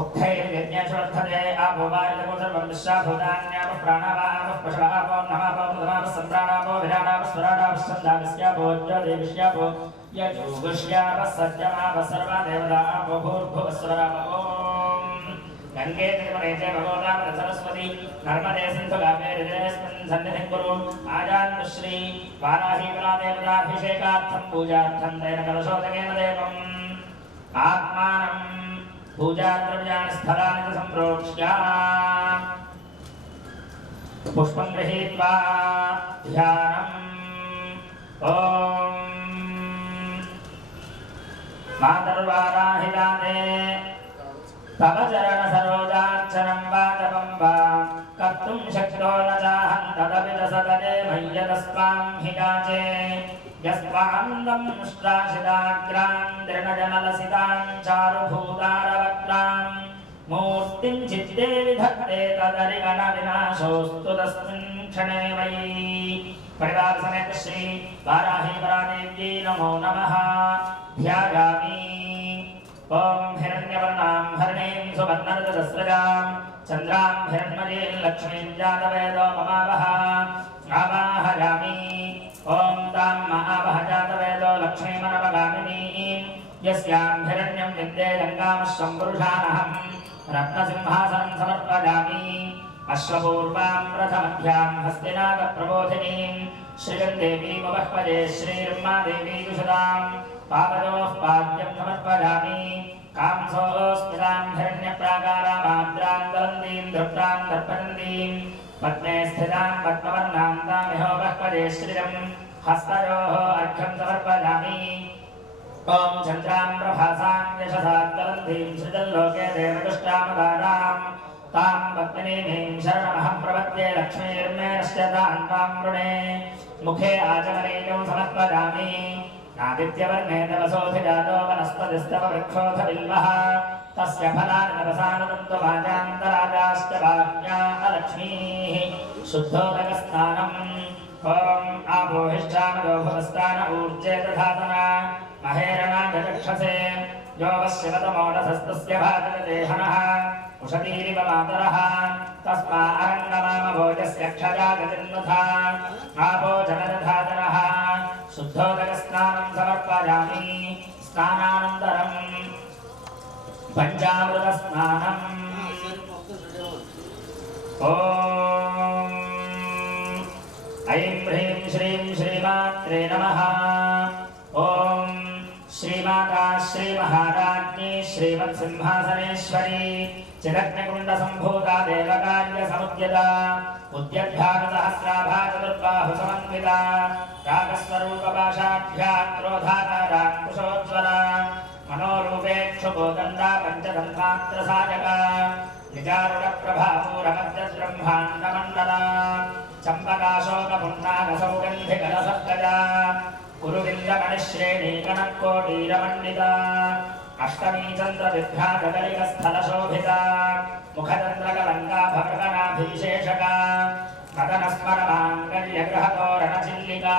उक्थैर्यज्ञेषवर्धते आभोवारितको सर्वं विश्वाभूतान्यापः प्राणावापः पशवापो नमापो प्रथमापः सम्प्राणापो विराणापः स्वराणापः छन्दाविष्यापो ज्योतिविष्यापो यजोगुष्यापः सत्यमापः सर्वा देवतापो भूर्भुवस्वरापो गंगे त्रिपुरेते भगवतां सरस्वती नर्मदे सिंधु कावेरीस्मिन् सन्निधिं कुरु आजान्तुश्री वाराही देवताभिषेकार्थं पूजार्थं तेन कलशोदकेन देवम् आत्मानं पूजाद्रव्याणि स्थलानि च सम्प्रोक्ष्य पुष्पं गृहीत्वा ध्यानम् ॐ मातर्वाराहिलादे तव चरण सरोजार्चनं वा जपं वा कर्तुं शक्तो न चाहं तदपि च सदने मय्यतस्त्वां हि याचे यस्त्वान्दं श्राशिताग्रां दृढजनलसितां चारुभूतारवक्त्रां मूर्तिं चित्ते विधत्ते तदरिगणविनाशोऽस्तु तस्मिन् क्षणे मयि परिवार समेत श्री वाराही परादेव्यै नमो नमः ध्यायामि ओम हिरण्यवर्णां हरणीं सुवर्णरजतस्रजां चन्द्रां हिरण्मयीं लक्ष्मीं जातवेदो ममावह आवाहयामि ओम तां महावह जातवेदो लक्ष्मीमनवगामिनीं यस्यां हिरण्यं विद्ये गङ्गामश्वं पुरुषानहं रत्नसिंहासनं समर्पयामि अश्वपूर्वां रथमध्यां हस्तिनाथप्रबोधिनीं श्रीगन्देवीमुपह्वजे श्रीर्मादेवी दुषदां पादयोः पाद्यं समर्पयामि कांसोऽस्मितां हिरण्यप्राकारामाद्रां दलन्तीं दृप्तां दर्पयन्तीं पद्मे स्थितां पद्मवर्णां तामिहोपह्वजे श्रियं हस्तयोः अर्घ्यं समर्पयामि ॐ चन्द्रां प्रभासां यशसा दलन्तीं सृजल्लोके देवदुष्टामदानां तां पद्मिनीं शरणमहं प्रपद्ये लक्ष्मीर्मे नश्यतां तां वृणे मुखे आचमनीयं समर्पयामि आदित्यवर्णे तपसोऽधिजातो वनस्पतिस्तव वृक्षोऽथ बिल्वः तस्य फलानि तपसानदन्तु वाजान्तराजाश्च बाह्या अलक्ष्मीः शुद्धोदकस्नानम् ॐ आपोहिष्ठामयो भवस्तान ऊर्जे दधातना महेरणागचक्षसे यो वश्यवतमोडधस्तस्य भाजदेहनः उषतीरिव मातरः तस्मा अरङ्गमामभोजस्य क्षजागतिन्नुथा आपो जनदधातनः शुद्धोदकस्नानं समर्पयामि स्नानानन्तरं पञ्चामृतस्नानम् ॐ ऐं ह्रीं श्रीं श्रीमात्रे नमः ॐ श्रीमाता श्रीमहाराज्ञी श्रीमत्सिंहासनेश्वरी चिदग्निकुण्डसम्भूता देवकार्यसमुद्यता उद्यद्भागसहस्राभा चतुर्बाहुसमन्विता रागस्वरूपपाशाढ्या क्रोधाकाराङ्कुशोज्ज्वला मनोरूपेक्षुकोदण्डा पञ्चतन्मात्रसायका निजारुणप्रभापूरमध्यब्रह्माण्डमण्डला चम्पकाशोकपुण्डाकसौगन्धिकलसत्कजा कुरुविन्दमणिश्रेणीगणकोटीरमण्डिता अष्टमी चन्द्रविभ्राजगलिकस्थलशोभिता मुखचन्द्रकलङ्काभवगणाभिविशेषका मदनस्मरमाङ्गल्यगृहतोरणचिल्लिका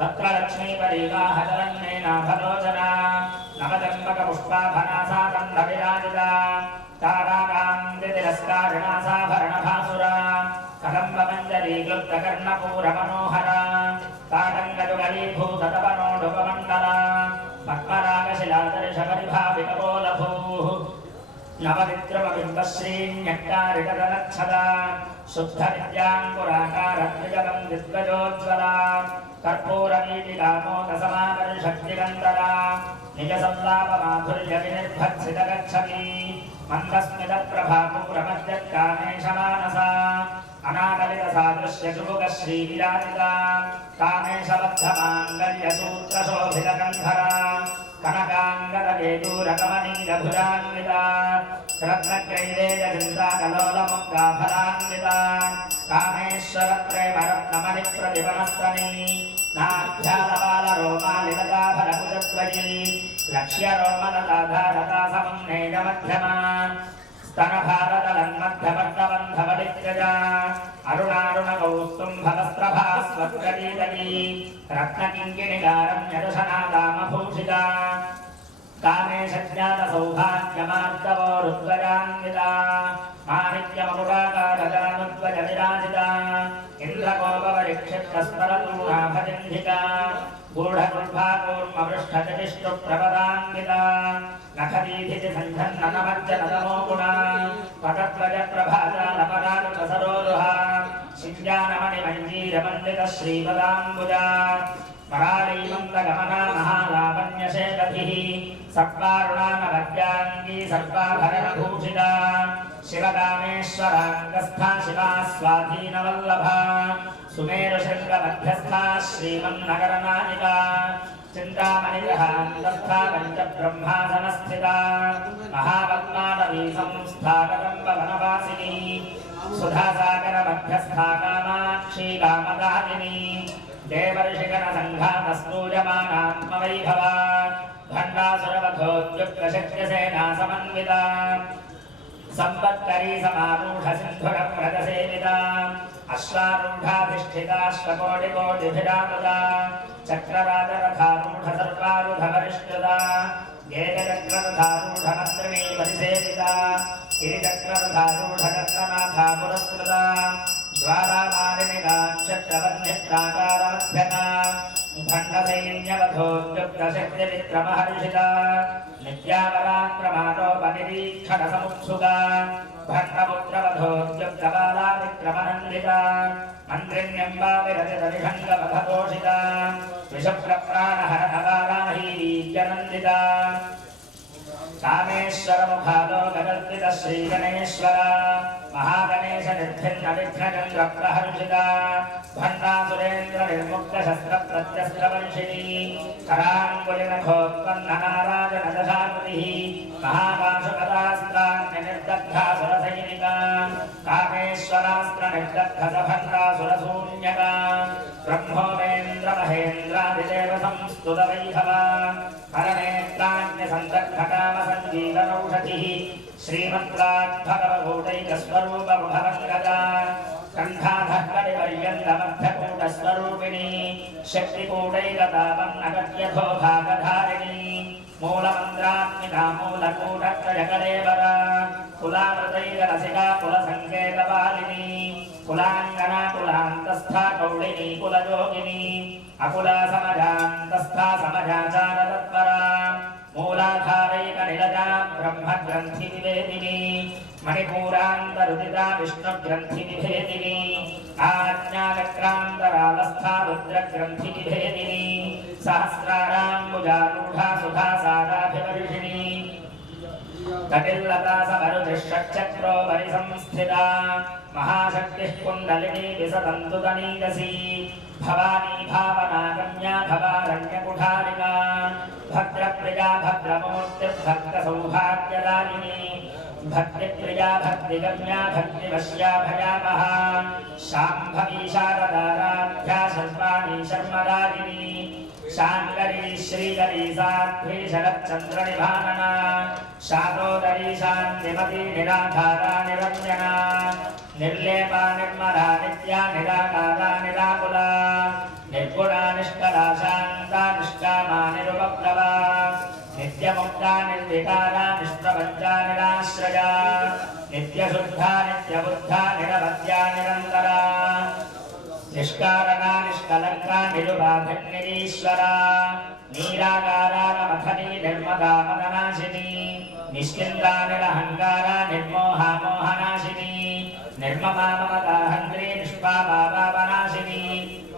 वक्त्रलक्ष्मीपरीवाहचरन्मेनाभलोचना नवदम्बकपुष्पाभनासाकन्धविराजिता ताराकान्तितिरस्कारिणासाभरणभासुरा कदम्बमञ्जरीक्लुप्तकर्णपूरमनोहरा ताटङ्गजुगलीभूततपनोडुपमण्डला पद्मरागशिलादर्शपरिभाविकपोलभूः नवविक्रमबिम्बश्रीन्यक्कारिकदनच्छदा शुद्धविद्याङ्कुराकारद्विजवन्दिद्वयोज्ज्वला कर्पूरवीटिकामोदसमावर्षद्दिगन्तरा निजसल्लापमाधुर्यविनिर्भत्सितगच्छति मन्दस्मितप्रभापूरमद्यत्कामेशमानसा अनाकलितसादृश्यचुबुकश्रीविराजिता कामेशबद्धमाङ्गल्यसूत्रशोभितकन्धरा कनकाङ्गदवेदूरकमनीयभुजान्विता रत्नक्रैलेयचिन्ताकलोलमुक्ताफलान्विता कामेश्वरप्रेमरत्नमणिप्रतिपनस्तनी नाभ्यालबालरोमालिलताफलकुजद्वयी लक्ष्यरोमलताधारता समुन्नेयमध्यमा स्तनभारतलन्मध्यवर्तबन्धवलित्यजा अरुणारुणकौस्तुम्भवस्त्रभास्वत्करीतकी रत्नकिङ्किणिकारं यदशनादामभूषिता कामेशज्ञातसौभाग्यमार्दवोरुद्वयान्विता माणिक्यमकुटाकारजानुद्वयविराजिता इन्द्रकोपपरिक्षिप्तस्मरतूणाभजन्धिका गूढगुल्भाकूर्मपृष्ठचतिष्टुप्रपदान्विता नखदीधिति सञ्झन्ननमज्जनतमो गुणा पटत्वजप्रभाजालपरारुतसरोरुहा शिञ्जानमणिमञ्जीरमण्डितश्रीपदाम्बुजा परालीमन्तगमना महालावण्यशेखभिः सर्वारुणानवद्याङ्गी सर्वाभरणभूषिता शिवकामेश्वराङ्गस्था शिवा स्वाधीनवल्लभा सुमेरुशृङ्गमध्यस्था श्रीमन्नगरनायिका चिन्तामणिग्रहान्तस्था पञ्चब्रह्मासनस्थिता महापद्माटवी संस्था कदम्बवनवासिनी सुधासागरमध्यस्था कामाक्षी कामदायिनी देवर्षिगणसङ्घातस्तूयमानात्मवैभवा भण्डासुरवधोद्युक्तशक्यसेना समन्विता सम्पत्करी समारूढसिन्धुरव्रतसेविता अश्वारूढाधिष्ठिताश्वकोटिकोटिभिरामृता चक्रराजरथारूढसर्वारूढवरिष्ठता गेयचक्ररथारूढमन्त्रिणी परिसेविता गिरिचक्ररथारूढचक्रनाथा पुरस्कृता ज्वालामालिनिकाक्षत्रवह्निप्राकारमध्यका भण्डसैन्यवधोद्युक्तशक्तिविक्रमहर्षिता नित्यापराक्रमाटोपनिरीक्षणसमुत्सुका भण्डपुत्रवधोद्युक्तबाला विक्रमनन्दिता मन्त्रिण्यम्बाविरचितविषङ्गवधतोषिता विषप्रप्राणहरणवाराहीवीर्यनन्दिता कामेश्वरमुखालोककल्पित श्रीगणेश्वर महागणेश निर्भिन्नविघ्नचन्द्रप्रहर्षिता भण्डासुरेन्द्रनिर्मुक्तशस्त्रप्रत्यस्त्रवर्षिणी कराङ्गुलिनखोत्पन्ननाराजनदशाकृतिः महापाशुपदास्त्रान्यनिर्दग्धासुरसैनिका कामेश्वरास्त्रनिर्दग्धसभण्डासुरशून्यका ब्रह्मोपेन्द्रमहेन्द्रादिदेव संस्तुतवैभवा हरनेत्रान्यसन्दग्धकामसञ्जीवनौषधिः श्रीमन्त्राद्भगवभूतैकस्वरूपमुखवङ्गजा कण्ठाधक्कटिपर्यन्तमध्यकूटस्वरूपिणी शक्तिकूटैकतापन्नगत्यथो भागधारिणी मूलमन्त्रात्मिका मूलकूटत्रयकलेवरा कुलामृतैकरसिका कुलसङ्केतपालिनी कुलाङ्गना कुलान्तस्था कौलिनी कुलयोगिनी अकुला समजान्तस्था समजाचारतत्परा मूलाधारैकनिलजा ब्रह्मग्रन्थिनिवेदिनी मणिपूरान्तरुदिता विष्णुग्रन्थिनिभेदिनी आज्ञाचक्रान्तरालस्था रुद्रग्रन्थिनिभेदिनी सहस्राराम्बुजारूढा सुधासादाभिवर्षिणी कटिल्लता समरुधिषट्चक्रोपरि संस्थिता महाशक्तिः कुण्डलिनी विसतन्तुतनीकसी भवानी भावनागम्या भवारण्यकुठारिका भद्रप्रिया भद्रमूर्तिर्भक्तसौभाग्यदायिनी भक्तिप्रिया भक्तिगम्या भक्तिवश्या भयामहा शाम्भवी शारदाराध्या शर्वाणी शर्मदायिनी शाङ्करी श्रीकरी साध्वी शरच्चन्द्रनिभानना शातोदरी शान्तिमती निराधारा निरञ्जना निर्लेपा निर्मला नित्या निराकारा निराकुला निर्गुणा निष्कला शान्ता निष्कामा निरुपप्लवा नित्यमुक्ता निर्विकारा निष्प्रपञ्चा निराश्रया नित्यशुद्धा नित्यबुद्धा निरवद्या निरन्तरा निष्कारणा निष्कलङ्का निरुबाधिर्निरीश्वरा नीराकारा नमथनी निर्मदा मदनाशिनी निष्किन्दा निरहङ्कारा निर्मोहा मोहनाशिनी निर्ममा ममताहङ्ग्री निष्पापा पापनाशिनी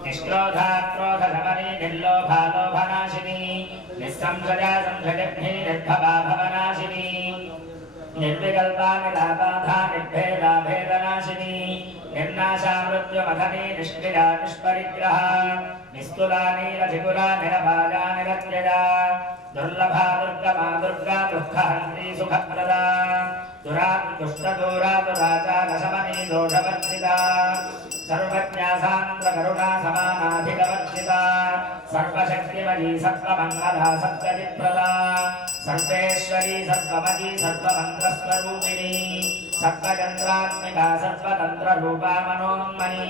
निष्क्रोधा क्रोधशमनी निर्लोभा लोभनाशिनी निस्संशया संशयग्नि निर्भवा भवनाशिनी निर्विकल्पा निराबाधा निर्भेदा भेदनाशिनी निर्नाशा मृत्युमथनी निष्क्रिया निष्परिग्रहा निस्तुला नीलधिपुरा निरभाजा निरत्यजा दुर्लभा दुर्गमा दुर्गा दुःखहन्त्री सुखप्रदा दुष्टदूरा दुराचारशमनी दोषवर्जिता सर्वज्ञा सान्द्रकरुणा समानाधिकवर्जिता सर्वशक्तिमयी सत्त्वमङ्गला सत्कतिप्रदा सर्वेश्वरी सर्वमती सर्वमन्त्रस्वरूपिणी सर्वयन्त्रात्मिका सर्वतन्त्ररूपा मनोन्मनी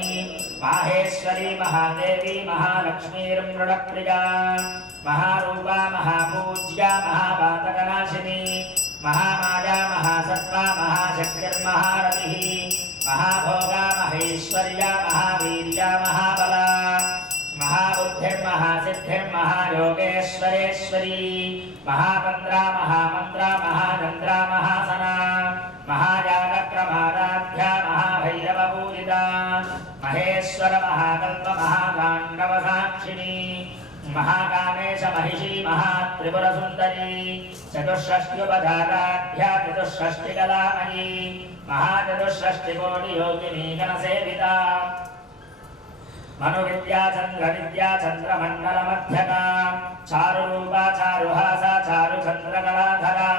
माहेश्वरी महादेवी महालक्ष्मीर्मृडप्रिया महारूपा महापूज्या महापातकनाशिनी महामाया महासत्त्वा महाशक्तिर्महारतिः महाभोगा महेश्वर्या महावीर्या महाबला महाबुद्धिर्महासिद्धिर्महायोगेश्वरेश्वरी महातन्द्रा महामन्त्रा महातन्द्रा महासना महायागक्रमाराध्या महाभैरवपूजिता महेश्वर महाकल्प महाताण्डवसाक्षिणी महाकामेश महिषी महात्रिपुरसुन्दरी चतुष्षष्ट्युपधाराध्या चतुष्षष्टिकलामयी महाचतुष्षष्टिकोटियोगिनी गणसेविता मनुविद्या चन्द्रविद्या चन्द्रमण्डलमध्यका चारुरूपा चारुहासा चारुचन्द्रकलाधरा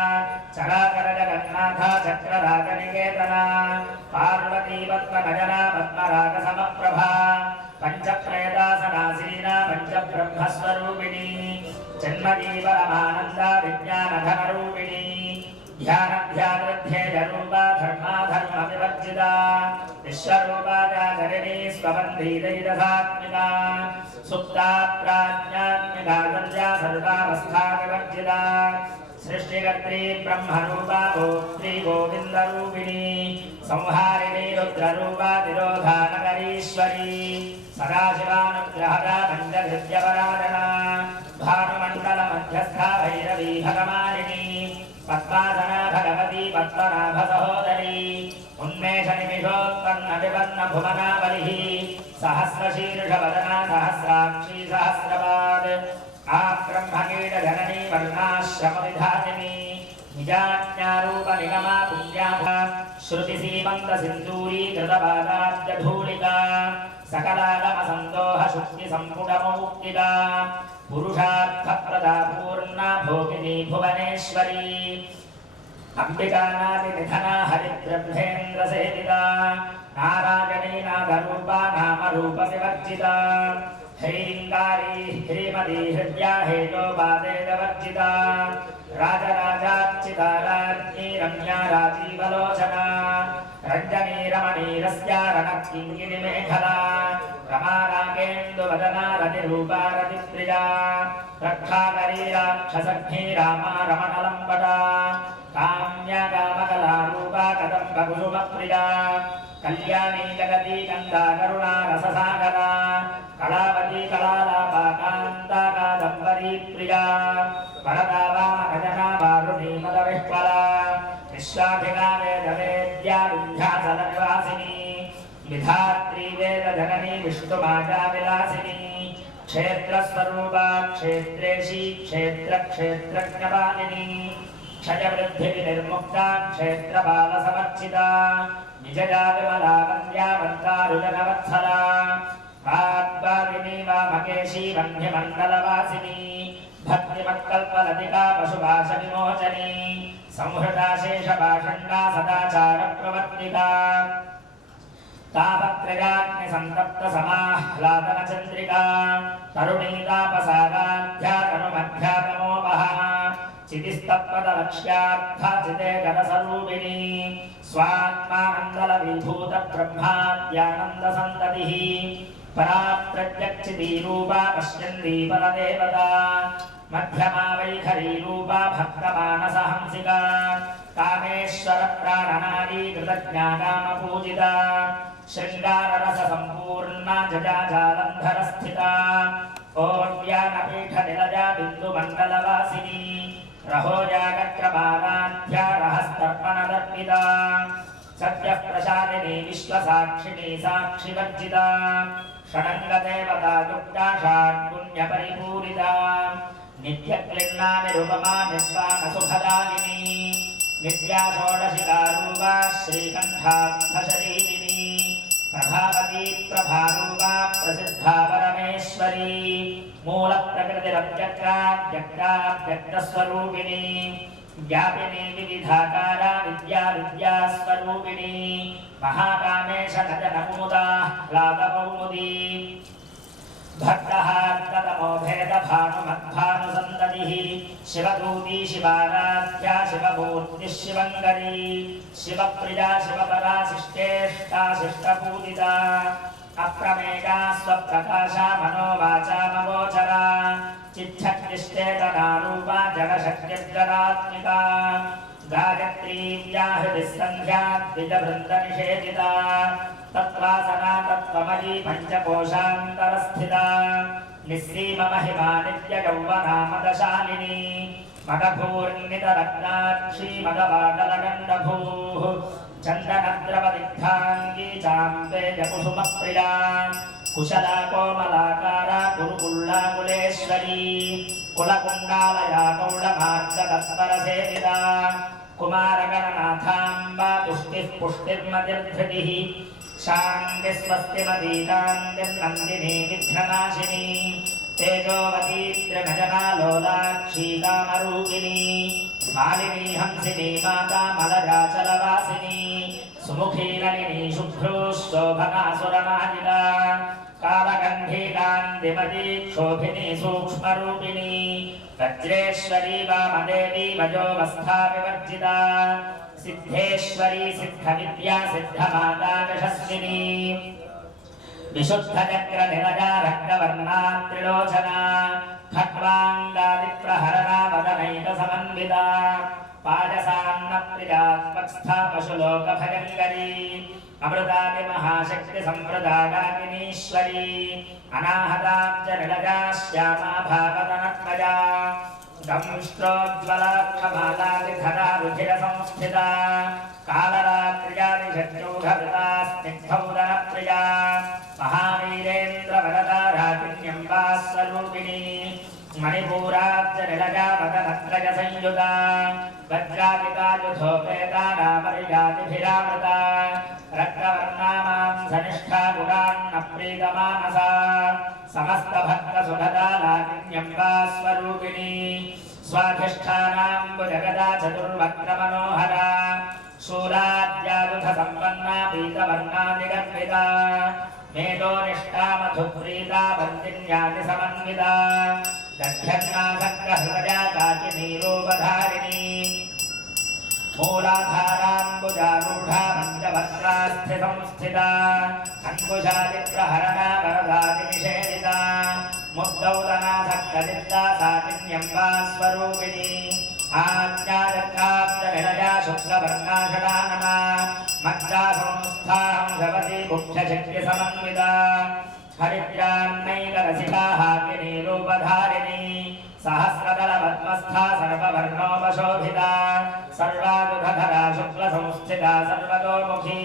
चराचरजगन्नाथा चक्रराजनिकेतना पार्वती पद्मनयना पद्मरागसमप्रभा पञ्चप्रेतासनासीना पञ्चब्रह्मस्वरूपिणी जन्मजीवरमानन्दा विज्ञानघनरूपिणी ध्यानध्यानध्येयरूपा धर्माधर्मविवर्जिता विश्वरूपा जागरिणी स्वबन्धीदैरसात्मिका सुप्ता प्राज्ञात्मिका दुर्या सर्वावस्थाविवर्जिता सृष्टिकर्त्री ब्रह्मरूपा गोत्री गोविन्दरूपिणी संहारिणी रुद्ररूपा तिरोधानगरीश्वरी सदाशिवानुग्रहदा पञ्चधृत्यपरायणा भानुमण्डलमध्यस्था भैरवी भगमालिनी पद्मासना भगवती पद्मनाभसहोदरी उन्मेषनिमिषोत्पन्नविपन्नभुवनावलिः सहस्रशीर्षवदना सहस्राक्षी सहस्रपाद आब्रह्मकीटजननी वर्णाश्रमविधातिनी निजाज्ञारूपनिगमा पुण्याभा श्रुतिसीमन्तसिन्दूरीकृतपादाब्जधूलिका सकलागमसन्दोहशुद्धिसम्पुटमौक्तिका पुरुषार्थप्रदा पूर्णा भोगिनी भुवनेश्वरी अम्बिकानादिनिधना हरिब्रह्मेन्द्रसेविता नारायणी नादरूपा नामरूपविवर्जिता ह्रीङ्कारी ह्रीमती हृद्या हेतोपादेजवर्जिता राजराजार्चिता राज्ञी रम्या राजीवलोचना रञ्जनी रमणीरस्या रणकिङ्गिनिमेखला रमा रागेन्दुवदना रतिरूपा रतिप्रिया रक्षाकरी राक्षसघ्नी रामा रमणलम्बटा काम्या कामकलारूपा कदम्बकुसुमप्रिया कल्याणी जगती कन्दा करुणा रससागरा कलावती कलालापा कान्ता कादम्बरी प्रिया वरदा वामकजना वारुणी मदविह्वला विश्वाधिका वेदवेद्या विन्ध्याचलनिवासिनी विधात्री वेदजननी विष्णुमाया विलासिनी क्षेत्रस्वरूपा क्षेत्रेशी क्षेत्रक्षेत्रज्ञपालिनी क्षयवृद्धिर्मुक्ता क्षेत्रबालसमर्चिता निजजाविमला वन्द्या वन्दारुजनवत्सला वाग्वादिनी वामकेशी वह्निमण्डलवासिनी भक्तिमत्कल्पलतिका पशुभाषविमोचनी संहृता शेषभाषण्डा सदाचारप्रवर्तिका तापत्रयाग्निसन्तप्तसमाह्लादनचन्द्रिका तरुणीतापसादाध्या तनुमध्यातमोपहा चितिस्तत्पदलक्ष्यार्था चिते करसरूपिणी स्वात्मानन्दलविभूतब्रह्माद्यानन्दसन्ततिः परा प्रत्यक्षितीरूपा पश्यन्ती परदेवता मध्यमा वैखरीरूपा भक्तमानसहंसिका कामेश्वरप्राणनाडी कृतज्ञाकामपूजिता शृङ्गाररससम्पूर्णा जजाजालन्धरस्थिता ओड्यानपीठनिलजा बिन्दुमण्डलवासिनी रहोजागक्रमाराध्या रहस्तर्पणदर्पिता सद्यः प्रसादिनी विश्वसाक्षिणी साक्षिवर्जिता षडङ्गदेवता युक्ता षाड्गुण्यपरिपूरिता नित्यक्लिन्ना निरुपमा निर्वाणसुखदायिनी नित्या षोडशिकारूपा श्रीकण्ठार्थशरीरिणी प्रभावती प्रभारूपा प्रसिद्धा परमेश्वरी मूलप्रकृतिरव्यक्ताव्यक्ताव्यक्तस्वरूपिणी व्यापिनी विविधाकारा विद्यास्वरूपिणी महाकामेश नजनमूदा ह्लादकौमुदी भक्तः ततमो भेदभानुमद्भानुसन्ततिः शिवदूती शिवाराध्या शिवमूर्तिः शिवङ्करी शिवप्रिया शिवपरा शिष्टेष्टा शिष्टपूजिता अप्रमेया स्वप्रकाशा मनोवाचा मवोचरा चिच्छक्तिश्चेतनारूपा जडशक्तिर्जडात्मिका गायत्री व्याहृतिः सन्ध्या द्विजवृन्दनिषेदिता तत्त्वासना तत्त्वमयी पञ्चकोशान्तरस्थिता निःसीममहिमा नित्ययौवनामदशालिनी मदभूर्णितरत्नाक्षी मदवाटलगण्डभूः चन्दनद्रवदिग्धाङ्गी चाम्बेजकुसुमप्रिया कुशला कोमलाकारा गुरुकुल्लाकुलेश्वरी कुलकुण्डालया गौडमार्गतत्परसेविता कुमारगणनाथाम्बा तुष्टिः पुष्टिर्मतिर्धृतिः शान्तिस्वस्तिमतीकान्तिर्नन्दिनी विघ्ननाशिनी तेजोवती त्रिभजनालोलाक्षी कामरूपिणी मालिनी हंसिनी माता मलजाचलवासिनी सुमुखी नलिनी शुभ्रो शोभनासुरमाजिता कालगन्धी कान्तिमती क्षोभिनी सूक्ष्मरूपिणी वज्रेश्वरी वामदेवी वजोवस्था विवर्जिता सिद्धेश्वरी सिद्धविद्या सिद्धमाता यशस्विनी विशुद्धचक्रनिलया रक्तवर्णा त्रिलोचना खट्वाङ्गादिप्रहरणा वदनैकसमन्विता पायसान्नप्रियात्मक्स्था पशुलोकभयङ्करी अमृतादिमहाशक्तिसम्प्रदागाकिनीश्वरी अनाहताब्जनिलया श्यामा भावदनत्मजा दंष्ट्रोज्ज्वलाक्षमालादिधरा रुधिरसंस्थिता कालरात्र्यादिषट्चौघवृता स्निग्धौदनप्रिया महावीरेन्द्रवरदा राकिन्यम्बा स्वरूपिणी मणिपूराब्जनिलया वदनत्रयसंयुता वज्रादिकायुधोपेता नामर्यादिभिरावृता रक्तवर्णामांसनिष्ठा गुणान्नप्रीतमानसा समस्तभक्तसुभदा लाकिन्यम्बा स्वरूपिणी स्वाधिष्ठानाम्बुजगदा चतुर्वक्त्रमनोहरा शूलाद्यायुधसम्पन्ना पीतवर्णादिगर्भिता मेधोनिष्ठा मधुप्रीता बन्दिन्यादिसमन्विता दध्यन्नासक्तहृदया काचिनीरूपधारिणी मूलाधाराम्बुजारूढा मञ्चभद्रास्थिसंस्थिता अङ्कुशादिप्रहरणा वरदादिनिषेदिता मुद्गौतनासक्तचित्ता साकिन्यम्बा स्वरूपिणी आज्ञादत्ताब्जनिलया शुक्लवर्णाषडानना मज्जासंस्थाहंसवती मुख्यशक्तिसमन्विता हरिद्रान्नैकरसिका हाकिनीरूपधारिणी सहस्रदलपद्मस्था सर्ववर्णोपशोभिता सर्वायुधधरा शुक्लसंस्थिता सर्वतोमुखी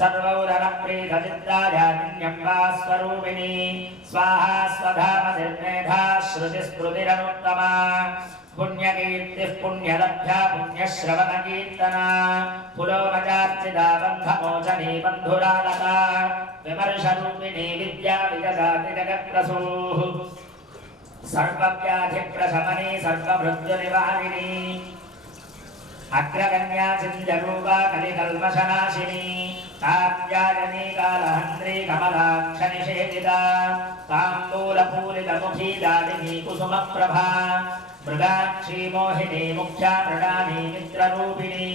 सर्वौदनप्रीतचित्ता याकिन्यम्बा स्वरूपिणी स्वाहा स्वधामनिर्मेधा श्रुतिस्मृतिरनुत्तमा पुण्यकीर्तिः पुण्यलभ्या पुण्यश्रवणकीर्तना पुलोमचार्चिता बन्धमोचनी बन्धुरालका विमर्शरूपिणी विद्या विजगाति जगत्प्रसूः सर्वव्याधिप्रशमनी सर्वमृत्युनिवारिणी अग्रगण्या चिञ्जरूपा कलिकल्मषनाशिनी कात्यायनी कालहन्त्री कमलाक्षनिषेदिता ताम्बूलपूरितमुखी दादिनी कुसुमप्रभा मृगाक्षी मोहिनी मुख्या मृडानी मित्ररूपिणी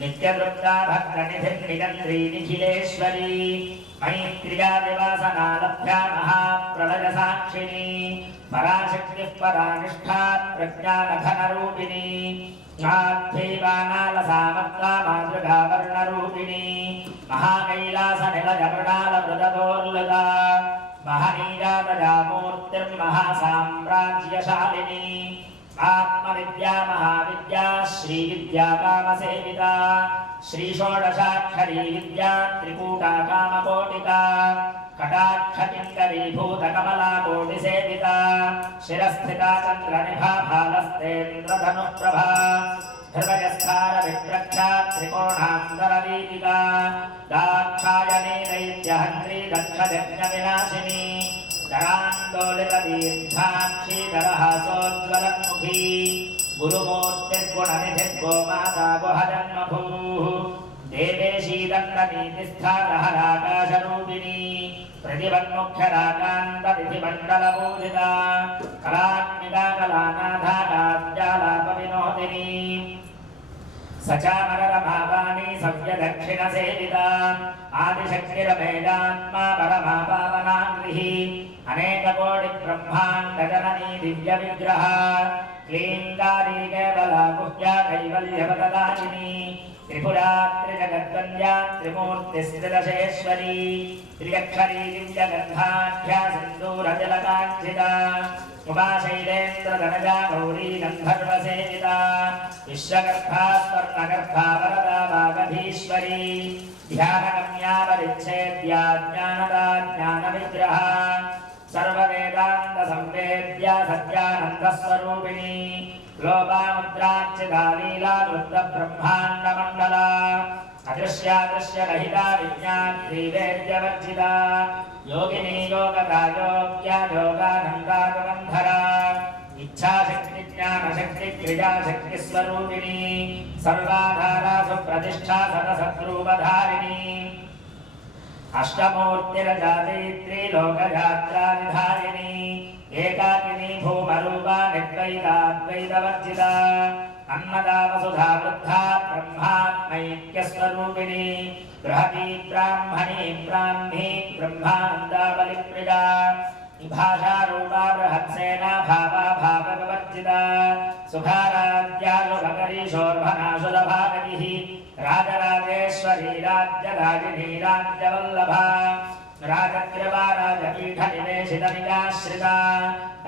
नित्यतृप्ता भद्रनिधिर्निगन्त्री निखिलेश्वरी मैत्र्या दिवासना लभ्या महाप्रलयसाक्षिणी पराशक्तिः परानिष्ठा प्रज्ञानघनरूपिणी आद्धैवानालसामत्ता मातृकावर्णरूपिणी महाकैलासनिलयमृणालमृदतोर्लुदा महनीजातजामूर्तिर्महासाम्राज्यशालिनी आत्मविद्या महाविद्या श्रीविद्या कामसेविता श्रीषोडशाक्षरी विद्या त्रिकूटा कामकोटिका कटाक्षकिङ्करीभूतकमलाकोटिसेविता शिरस्थिता चन्द्रनिभा भालस्तेन्द्रधनुप्रभा हृदयस्थानविप्रख्या त्रिकोणान्तरदीपिका दाक्षायणी दैत्यहन्त्री दक्षयज्ञविनाशिनी करान्दोलितदीर्घाक्षी दरहासोज्ज्वलन्मुखी गुरुमूर्तिर्गुणनिधिर्गोमाता गुहजन्मभूः देवेशी दण्डनीतिस्था दहराकाशरूपिणी प्रतिबन्मुख्यराकान्ततिथिमण्डलपूजिता कलात्मिका कलानाथा काव्यालापविनोदिनी सचामररमापानी सव्यदक्षिणसेविता आदिशक्तिरमेदात्मा परमा पावनाङ्गृही अनेककोटिब्रह्माण्डजननी दिव्यविग्रह क्लीङ्कारी केवला गुह्या कैवल्यपददायिनी त्रिपुरा त्रिजगद्वन्द्या त्रिमूर्तिस्त्रिदशेश्वरी त्र्यक्षरी दिव्यगन्धाढ्या सिन्दूरजलकाञ्चिता उमाशैलेन्द्रधनजा गौरी गन्धर्वसेविता विश्वगर्भा स्वर्णगर्भा वरदा वागधीश्वरी ध्यानगम्या परिच्छेद्या ज्ञानदा ज्ञानविग्रहा सर्ववेदान्तसंवेद्या सत्यानन्दस्वरूपिणी लोपामुद्राच्चिता लीला वृत्तब्रह्माण्डमण्डला अदृश्यादृश्यरहिता विज्ञात्रीवेद्यवर्जिता योगिनी योगदा योग्या योगानन्दागमन्धरा इच्छाशक्ति ज्ञानशक्ति क्रियाशक्तिस्वरूपिणी सर्वाधारा सुप्रतिष्ठा सदसद्रूपधारिणी अष्टमूर्तिरजादित्री लोकयात्रानिधारिणी एकाकिनी भूमरूपा निर्द्वैताद्वैतवर्जिता अन्नदा वसुधा वृद्धा ब्रह्मात्मैक्यस्वरूपिणी बृहती ब्राह्मणी ब्राह्मी ब्रह्मानन्दाबलिप्रिया भाषारूपा बृहत्सेना भावा भावविवर्जिता सुखाराध्या शुभकरी शोर्भनाशुलभागतिः राजराजेश्वरी राज्यराजिनी राज्यवल्लभा राजकृपा राजपीठनिवेशितनिजाश्रिता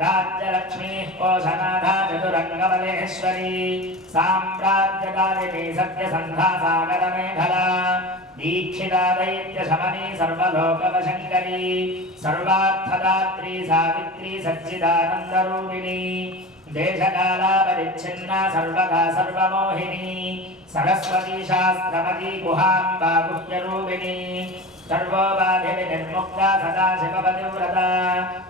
राज्यलक्ष्मीः कोशनाथा चतुरङ्गबलेश्वरी साम्राज्यकालिनी सत्यसन्धासागरमेखला दीक्षिता दैत्यशमनी सर्वलोकवशङ्करी सर्वार्थदात्री सावित्री सच्चिदानन्दरूपिणी देशकालापरिच्छिन्ना सर्वदा सर्वमोहिनी सरस्वती शास्त्रमती गुहाम्बा गुह्यरूपिणी सर्वोपाधिविनिर्मुक्ता सदाशिवपतिव्रता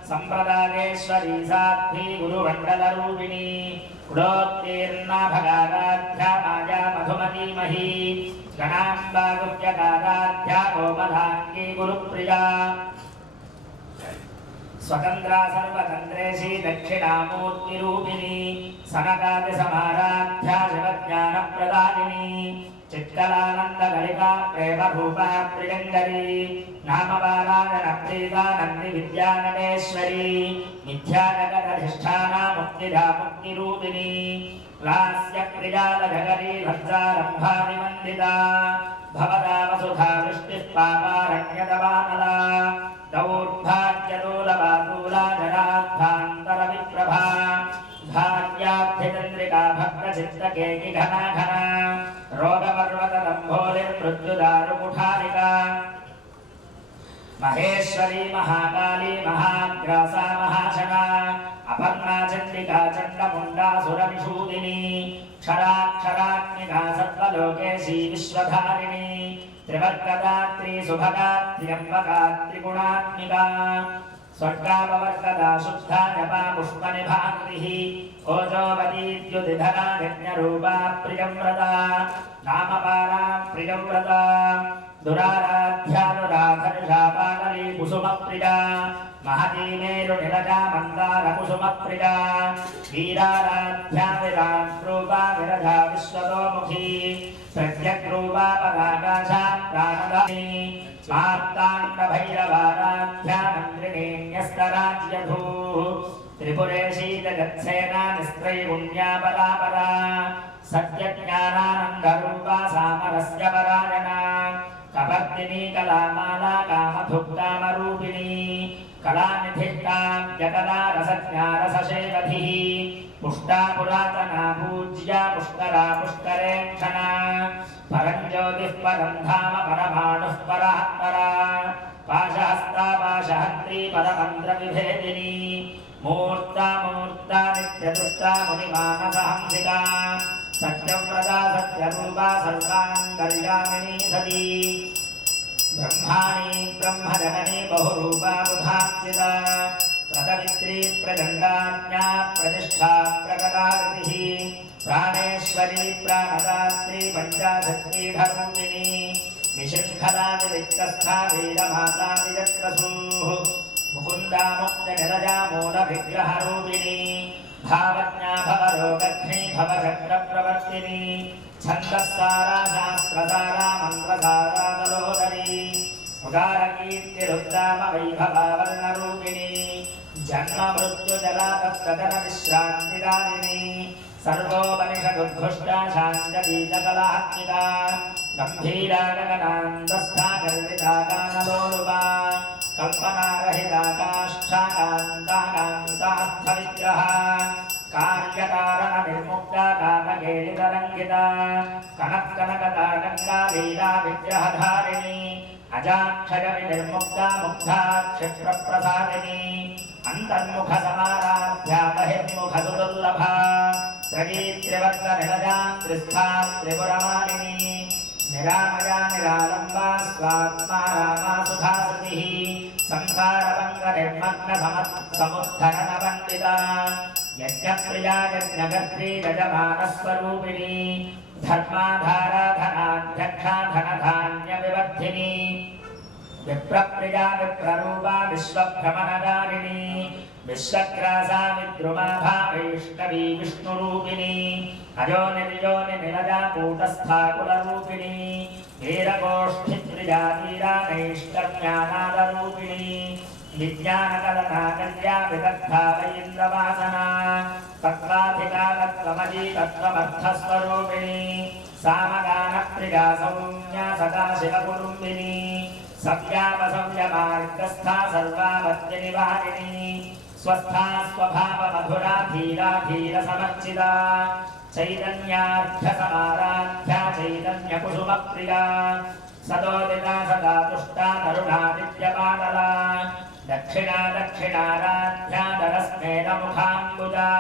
सम्प्रदायेश्वरी साध्वी गुरुमण्डलरूपिणी कुलोत्तीर्णा भगाराध्या माया मधुमतीमही गणाम्बा गुह्यकाराध्या गोमधाङ्गी गुरुप्रिया स्वतन्त्रा सर्वतन्त्रेशी दक्षिणामूर्तिरूपिणी सनकादिसमाराध्या शिवज्ञानप्रदायिनी चित्कलानन्दगलिका प्रेमरूपा प्रियङ्करी नामबालाजनप्रीता नन्दिविद्यानटेश्वरी मिथ्याजगदधिष्ठाना मुक्तिदा मुक्तिरूपिणी लास्यप्रियालजगरी भद्रारम्भाभिवन्दिता भवदा वसुधा वृष्टिः पापारण्यतवानला दौर्भाग्यदूलवादूला जनाद्भान्तरविप्रभा भाग्याब्धिचन्द्रिका भक्तचित्तकेकि घना घना रोगपर्वतदम्भोलिर्मृत्युदारुकुठारिका महेश्वरी महाकाली महाग्रासा महाशना अपर्णा चण्डिका चण्डमुण्डासुरविशूदिनी क्षराक्षरात्मिका सर्वलोकेशी विश्वधारिणी त्रिवर्गदात्री सुभगा त्र्यम्बका त्रिगुणात्मिका स्वर्गापवर्तदा शुद्धा जपा पुष्पनिभाकृतिः ओजोपदीद्युतिधरा यज्ञरूपा प्रियव्रता नामपारा प्रियव्रता दुराराध्यानुराधर्षा पाटली कुसुमप्रिया महती मेरुनिलजा मन्दारकुसुमप्रिया वीराराध्या विराट्रूपा विरजा विश्वतोमुखी प्रत्यग्रूपा पराकाशा प्राणदायिनी मार्ताण्डभैरवाराध्या मन्त्रिणीन्यस्तराज्यधूः त्रिपुरेशी जगत्सेना निस्त्रैगुण्या परापरा सत्यज्ञानानन्दरूपा सामरस्य परायणा कपर्दिनी कलामाला कामधुक्कामरूपिणी कलानिधिः काव्यकला रसज्ञा रसशेवधिः पुष्टा पुरातना पूज्या पुष्करा पुष्करेक्षणा परञ्ज्योतिः परं धाम परमाणुः परात्परा पाशहस्ता पाशहन्त्री परमन्त्रविभेदिनी मूर्ता मूर्ता नित्यदृष्टा मुनिमानसहंसिका सत्यव्रता सत्यरूपा सर्वाङ्गल्यामिनी सती ब्रह्माणी ब्रह्मजननी बहुरूपा बुधार्चिता प्रसवित्री प्रचण्डाज्ञा प्रतिष्ठा प्रकटाकृतिः प्राणेश्वरी प्राणदात्री पञ्चाशक्तिधरूपिणी विशृङ्खला विविक्तस्था वीरमाता विजत्रसूः मुकुन्दा मुक्तिनिरजा मूलविग्रहरूपिणी भावज्ञा भवरोगघ्नी भवचक्रप्रवर्तिनी छन्दस्सारा शास्त्रसारा मन्त्रसारा दलोदरी उदारकीर्तिरुद्रामवैभवावर्णरूपिणी जन्म मृत्युजलातप्तजनविश्रान्तिदायिनी सर्वोपनिषदुद्घुष्टा शाञ्जलीजकलात्मिका गम्भीरा गगनान्तस्था गर्विता गानलोलुपा कल्पनारहिता काष्ठा कान्ताकान्तास्थविग्रहा कार्यकारणनिर्मुक्ता कामकेलितरङ्गिता कनकनकता गङ्गा लीला विग्रहधारिणी अजाक्षयविनिर्मुक्ता मुग्धा क्षिप्रप्रसादिनी अन्तर्मुखसमाराध्या बहिर्मुखसुदुर्लभा त्रयीत्रिवर्गनिलजा त्रिस्था त्रिपुरमालिनी निरामया निरालम्बा स्वात्मा रामा सुधासतिः संसारभङ्गनिर्मग्नसमुद्धरणवन्दिता यज्ञप्रिया यज्ञकर्त्री यजमानस्वरूपिणी धर्माधाराधनाध्यक्षा धनधान्यविवर्धिनी विप्रप्रिया विप्ररूपा विश्वभ्रमणकारिणी विश्वग्रासा विद्रुमाभा वैष्णवी विष्णुरूपिणी अजोनिर्योनिनिलजा कूटस्था कुलरूपिणी वीरगोष्ठिप्रिया वीरा नैष्कर्म्यानादरूपिणी विज्ञानकलनाकल्या विदग्धा वैन्द्रवासना तत्त्वाधिकालत्वमजी तत्त्वमर्थस्वरूपिणी सामगानप्रिया सौम्या सदाशिवकुटुम्बिनी सव्यापसव्यमार्गस्था सर्वावत्यनिवारिणी स्वस्था स्वभावमधुरा धीरा धीरसमर्चिता चैतन्यार्थसमाराध्या चैतन्यकुसुमप्रिया सदोदिता सदा तुष्टा करुणादित्यपाटला दक्षिणा दक्षिणाराध्या दरस्मेदमुखाम्बुजा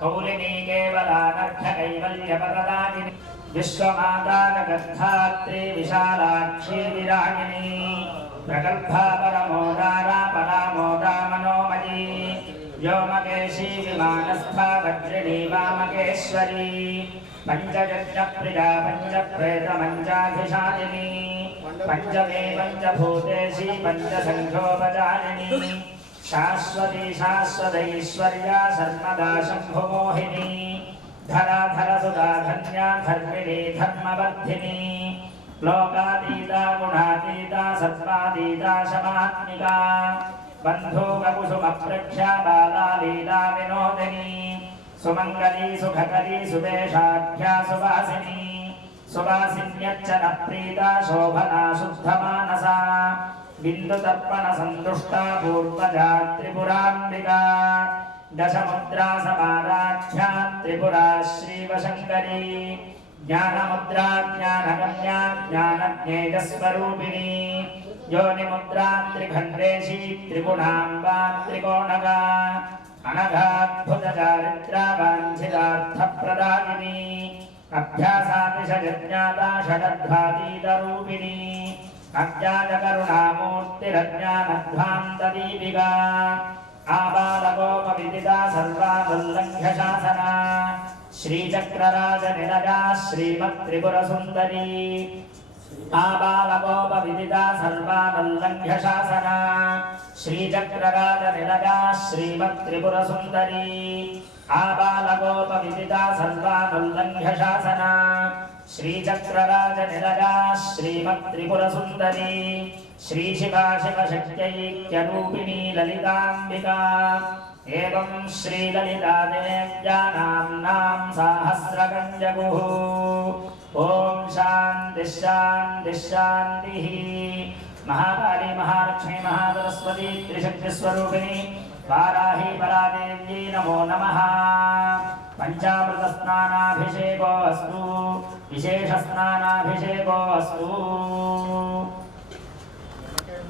कौलिनी केवलानर्थकैवल्यपददायिनी विश्वमाता जगद्धात्री विशालाक्षी विरागिणी प्रगल्भा परमोदारा परामोदा मनोमयी व्योमकेशी विमानस्था वज्रिणी वामकेश्वरी पंचयज्ञप्रिया पंचप्रेतमञ्चाधिशालिनी पंचमे पंचभूतेशी पंचसङ्ख्योपचारिणी शाश्वती शाश्वतैश्वर्या सर्वदा शम्भुमोहिनी धराधरसुधा धन्या धर्मिणी धर्मवर्धिनी लोकातीता गुणातीता सत्त्वातीता शमात्मिका बन्धुककुसुमप्रख्या बाला लीला विनोदिनी सुमङ्गली सुखकरी सुवेशाख्या सुवासिनी सुवासिन्यच्चनप्रीता शोभना शुद्धमानसा बिन्दुतर्पणसन्तुष्टा पूर्वजा त्रिपुराम्बिका दशमुद्रा समाराध्या त्रिपुरा श्रीवशङ्करी ज्ञानमुद्रा ज्ञानगम्या ज्ञानज्ञेयस्वरूपिणी योनिमुद्रा त्रिखण्डेशी त्रिगुणाम्बा त्रिकोणगा अनघाद्भुतचारित्रा वाञ्छितार्थप्रदायिनी अभ्यासातिशयज्ञाता षडध्वातीतरूपिणी अज्ञानकरुणामूर्तिरज्ञानध्वान्तदीपिका आबालगोपविदिता सर्वानुल्लङ्घ्यशासना श्रीचक्रराजनिलया श्रीमत्त्रिपुरसुन्दरी आबालगोपविदिता सर्वानुल्लङ्घ्यशासना श्रीचक्रराजनिलया श्रीमत्त्रिपुरसुन्दरी आबालगोपविदिता सर्वानुल्लङ्घ्यशासना श्रीचक्रराजनिलया श्रीमत्त्रिपुरसुन्दरी श्रीशिवा शिवशक्त्यैक्यरूपिणी ललिताम्बिका एवं श्रीललिता देव्या नाम्नां सहस्रगञ्जगुः ॐ शान्तिः शान्तिः शान्तिः महाकाली महालक्ष्मी महासरस्वती त्रिशक्तिस्वरूपिणी वाराही परादेव्यै नमो नमः पंचामृतस्नानाभिषेको अस्तु विशेषस्नानाभिषेको अस्तु।